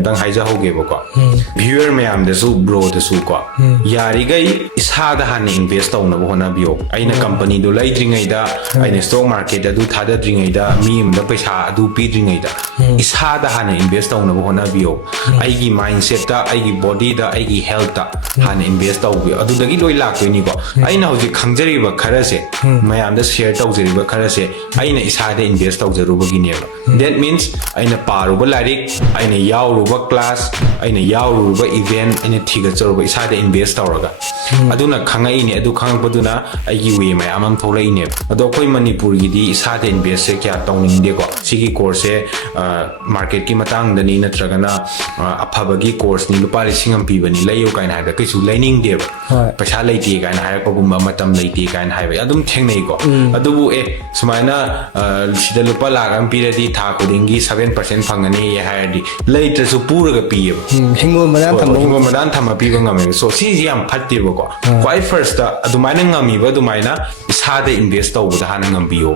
amtang haija hogeba ko viewer mayam desu bro desu ko yari gai isada han invest tawna bo Hotnabiyo aina company do laidringai da aina stock market adu thada dringai da mi amda paisa adu pi dringai da isada han invest tawna bo Hotnabiyo aigi mindset da aigi body da aigi health da han invest tawbi adu dagi loi laktoi ko aina hoji khangjari ba khara se mayam da share tawjari ba khara se aina isada invest tawjaru ba gine that means aina paru ba larik aina yauru ba class aina yauru ba event aina thiga charu ba isada invest tawraga aduna khangai ne adu khangpaduna aigi we mayam am tholai ne ado koi manipur gi di isada invest se kya tawning de ko sigi course se market ki matang da ni natragana aphabagi course ni lupa lising am pibani layo kaina da kaisu lining de paisa leiti kaina ha ko gumba matam leiti kaina ha adum thengnei ko adubu sumaina sida lupa lagam piradi tha kudingi 7% phangani ye haidi later su pura ga piye hingo madan thama pi ga ngame so si yam phatte bo ko quite first da adumaina ngami ba adumaina isada invest tawda han ngambiyo